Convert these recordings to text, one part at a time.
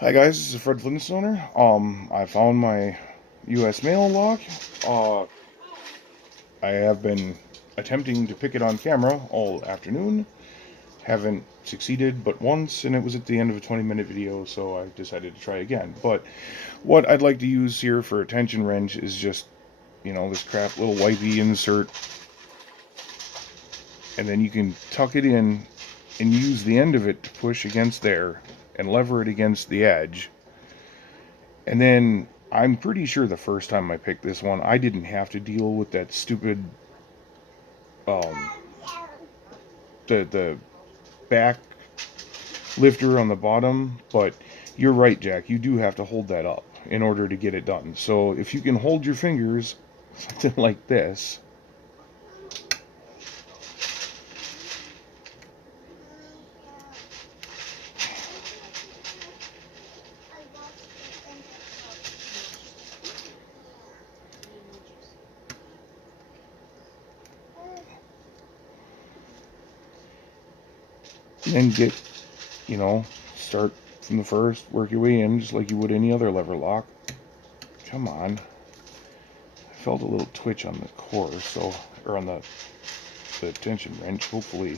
Hi guys, this is Fred Flintstoner. I found my U.S. mail lock. Uh, I have been attempting to pick it on camera all afternoon. Haven't succeeded but once, and it was at the end of a 20-minute video, so I decided to try again. But what I'd like to use here for a tension wrench is just, this crap little wipey insert, and then you can tuck it in and use the end of it to push against there and lever it against the edge. And then I'm pretty sure the first time I picked this one, I didn't have to deal with that stupid um, the back lifter on the bottom. But you're right, Jack. You do have to hold that up in order to get it done. So if you can hold your fingers something like this, and then get, start from the first, work your way in just like you would any other lever lock. Come on. I felt a little twitch on the core, or on the tension wrench. Hopefully.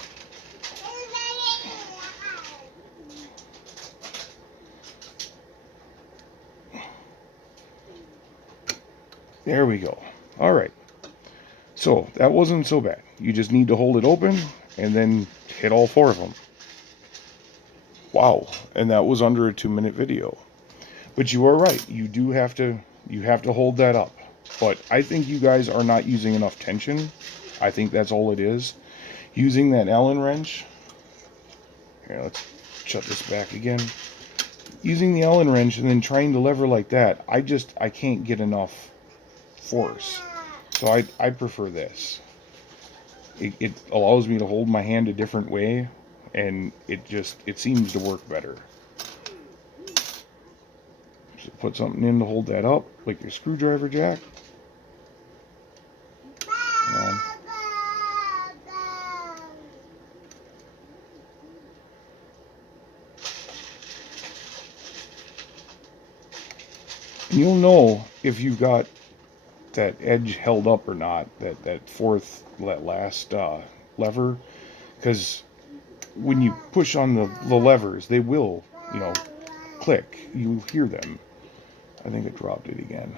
There we go. All right. So that wasn't so bad. You just need to hold it open and then hit all four of them. Wow. And that was under a 2-minute video. But you are right. You have to hold that up. But I think you guys are not using enough tension. I think that's all it is. Using that Allen wrench. Here, let's shut this back again. Using the Allen wrench and then trying to lever like that, I can't get enough force. So I prefer this. It allows me to hold my hand a different way, and it seems to work better. So put something in to hold that up, like your screwdriver jack. Um, and you'll know if you've got that edge held up or not, that last lever, because when you push on the levers, they will, click. You hear them. I think I dropped it again.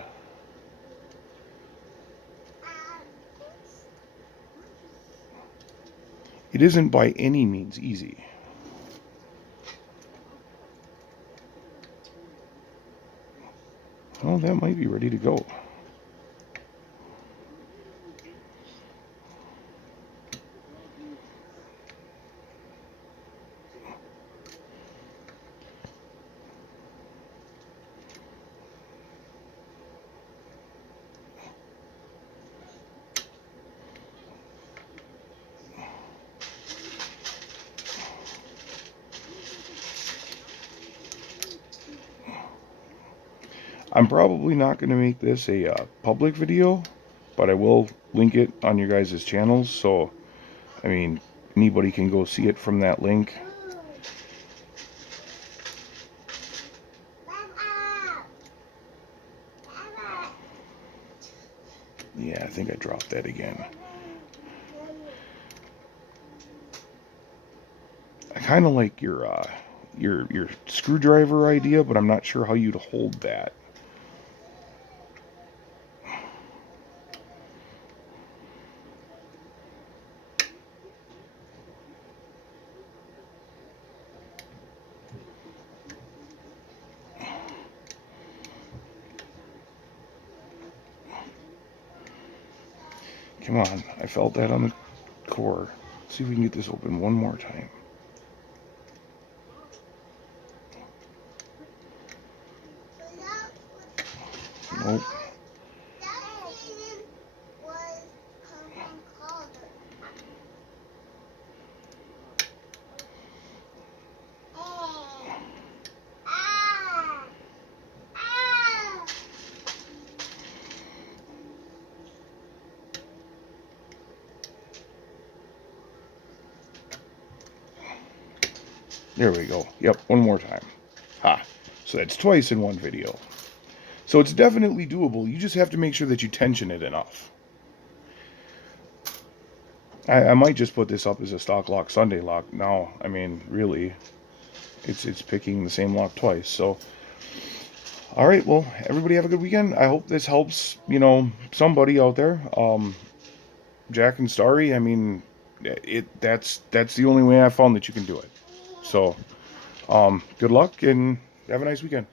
It isn't by any means easy. Oh, that might be ready to go. I'm probably not going to make this a public video, but I will link it on your guys' channels. So, I mean, anybody can go see it from that link. Yeah, I think I dropped that again. I kind of like your screwdriver idea, but I'm not sure how you'd hold that. Come on, I felt that on the core. Let's see if we can get this open one more time. Nope. There we go. Yep, one more time. Ha. So that's twice in one video. So it's definitely doable. You just have to make sure that you tension it enough. I might just put this up as a stock lock Sunday lock. Now, I mean, really, it's picking the same lock twice. So, all right, well, everybody have a good weekend. I hope this helps, somebody out there. Jack and Starry, I mean, that's the only way I found that you can do it. So, good luck and have a nice weekend.